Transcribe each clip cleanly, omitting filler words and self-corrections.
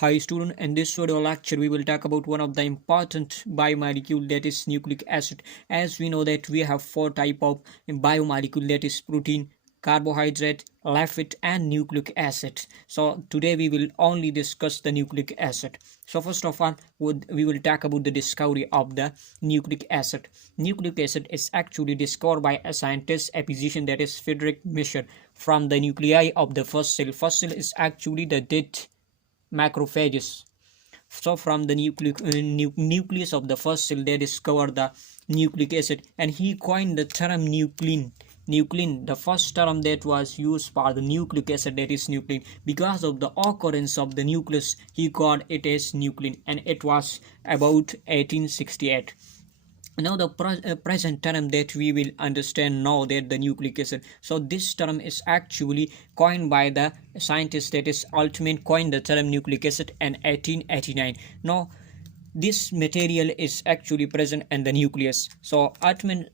Hi student, in this video lecture we will talk about one of the important biomolecule, that is nucleic acid. As we know that we have four type of biomolecule, that is protein, carbohydrate, lipid and nucleic acid. So today we will only discuss the nucleic acid. So first of all we will talk about the discovery of the nucleic acid. Nucleic acid is actually discovered by a scientist, a physician, that is Friedrich Mischer, from the nuclei of the first cell. First cell is actually the dead macrophages. So from the nucleus of the first cell they discovered the nucleic acid, and he coined the term nuclein. Nuclein, the first term that was used for the nucleic acid, that is nuclein. Because of the occurrence of the nucleus, he called it as nuclein, and it was about 1868. Now the present term that we will understand now, that the nucleic acid. So this term is actually coined by the scientist, that is Altman, coined the term nucleic acid in 1889. Now this material is actually present in the nucleus. So Altman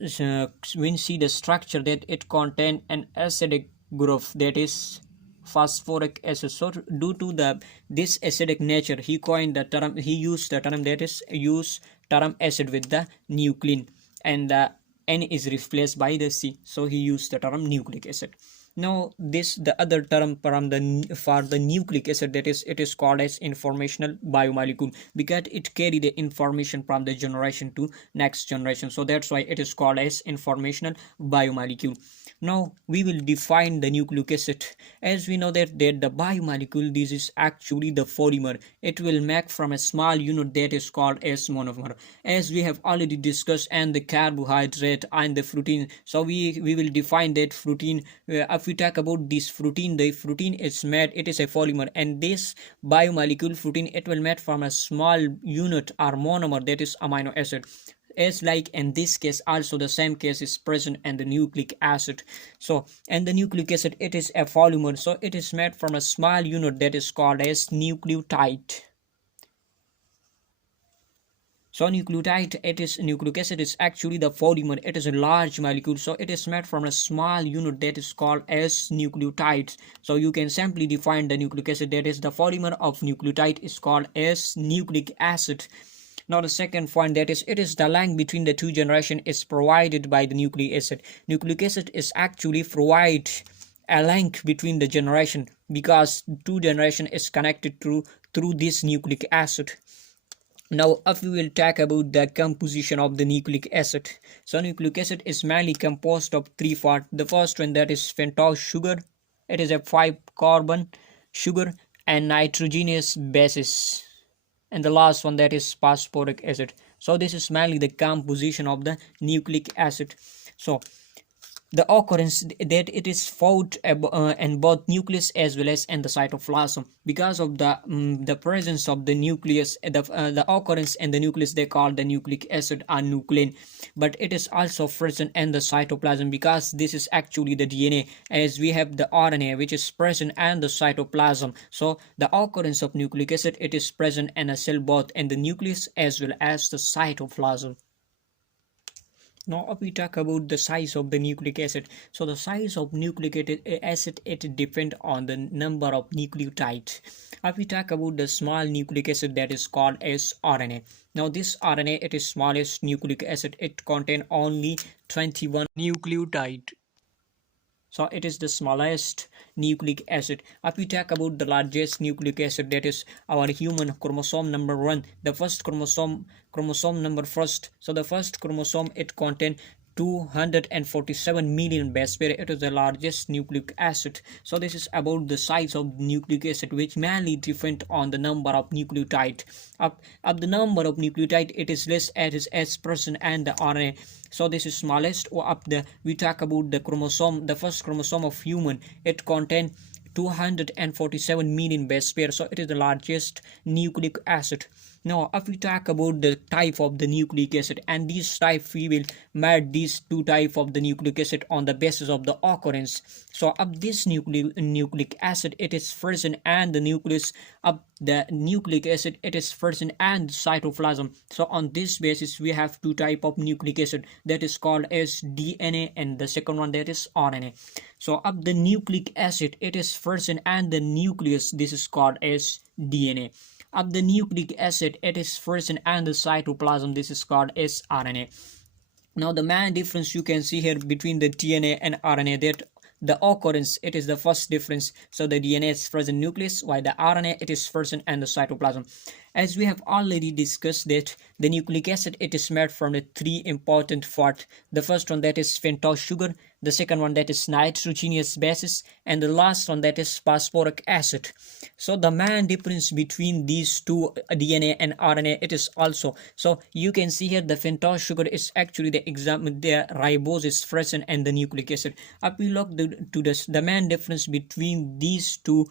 when see the structure that it contains an acidic group, that is phosphoric acid. So due to this acidic nature, he coined the term, he used the term, that is use term acid with the nuclein, and the N is replaced by the C, so he used the term nucleic acid. Now this the other term from for the nucleic acid, that is it is called as informational biomolecule, because it carry the information from the generation to next generation, so that's why it is called as informational biomolecule. Now we will define the nucleic acid. As we know that the biomolecule, this is actually the polymer. It will make from a small unit that is called as monomer, as we have already discussed, and the carbohydrate and the protein. So we will define that protein. If we talk about this protein, the protein is made, it is a polymer, and this biomolecule protein, it will made from a small unit or monomer, that is amino acid. As like in this case also the same case is present in the nucleic acid. So and the nucleic acid, it is a polymer, so it is made from a small unit that is called as nucleotide. So nucleotide, it is nucleic acid is actually the polymer. It is a large molecule, so it is made from a small unit that is called as nucleotides. So you can simply define the nucleic acid, that is the polymer of nucleotide, is called as nucleic acid. Now the second point, that is it is the link between the two generations is provided by the nucleic acid. Nucleic acid is actually provide a link between the generation, because two generation is connected through this nucleic acid. Now if we will talk about the composition of the nucleic acid. So nucleic acid is mainly composed of three parts. The first one, that is pentose sugar. It is a 5-carbon sugar and nitrogenous bases. And the last one, that is phosphoric acid. So this is mainly the composition of the nucleic acid. So the occurrence that it is found in both nucleus as well as in the cytoplasm. Because of the presence of the nucleus, the occurrence in the nucleus, they call the nucleic acid or nuclein. But it is also present in the cytoplasm, because this is actually the DNA, as we have the RNA which is present in the cytoplasm. So the occurrence of nucleic acid, it is present in a cell, both in the nucleus as well as the cytoplasm. Now if we talk about the size of the nucleic acid, so the size of nucleic acid, it depends on the number of nucleotides. If we talk about the small nucleic acid, that is called as RNA. Now this RNA, it is smallest nucleic acid, it contains only 21 nucleotide. So it is the smallest nucleic acid. If we talk about the largest nucleic acid, that is our human chromosome number 1, the first chromosome number first. So the first chromosome, it contains 247 million base pair. It is the largest nucleic acid. So this is about the size of nucleic acid, which mainly depend on the number of nucleotide. Up the number of nucleotide, it is less as present and the RNA. So this is smallest. Or up the we talk about the chromosome, the first chromosome of human, it contains 247 million base pair. So it is the largest nucleic acid. Now if we talk about the type of the nucleic acid, and these type we will match these two type of the nucleic acid on the basis of the occurrence. So of this nucleic acid, it is present and the nucleus. Of the nucleic acid, it is present and cytoplasm. So on this basis we have two type of nucleic acid, that is called as DNA, and the second one, that is RNA. So of the nucleic acid, it is present and the nucleus, this is called as DNA. of the nucleic acid, it is present in the cytoplasm. This is called sRNA. Now the main difference you can see here between the DNA and RNA, that the occurrence, it is the first difference. So the DNA is present in nucleus, while the RNA, it is present in the cytoplasm. As we have already discussed that the nucleic acid, it is made from the three important parts. The first one, that is pentose sugar, the second one, that is nitrogenous bases, and the last one, that is phosphoric acid. So the main difference between these two, DNA and RNA, it is also, so you can see here the pentose sugar is actually the example, the ribose is present in the nucleic acid. If we look to this, the main difference between these two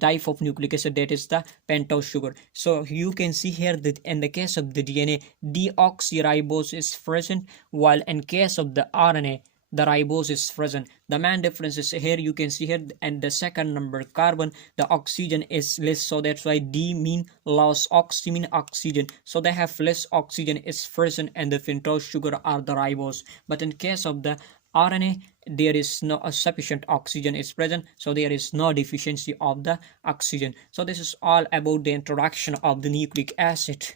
type of nucleic acid, that is the pentose sugar. So you can see here that in the case of the DNA, deoxyribose is present, while in case of the RNA, the ribose is present. The main difference is here, you can see here, and the second number carbon, the oxygen is less, so that's why D mean loss, oxy mean oxygen, so they have less oxygen is present in the pentose sugar or the ribose. But in case of the RNA, there is no sufficient oxygen is present, so there is no deficiency of the oxygen. So this is all about the introduction of the nucleic acid.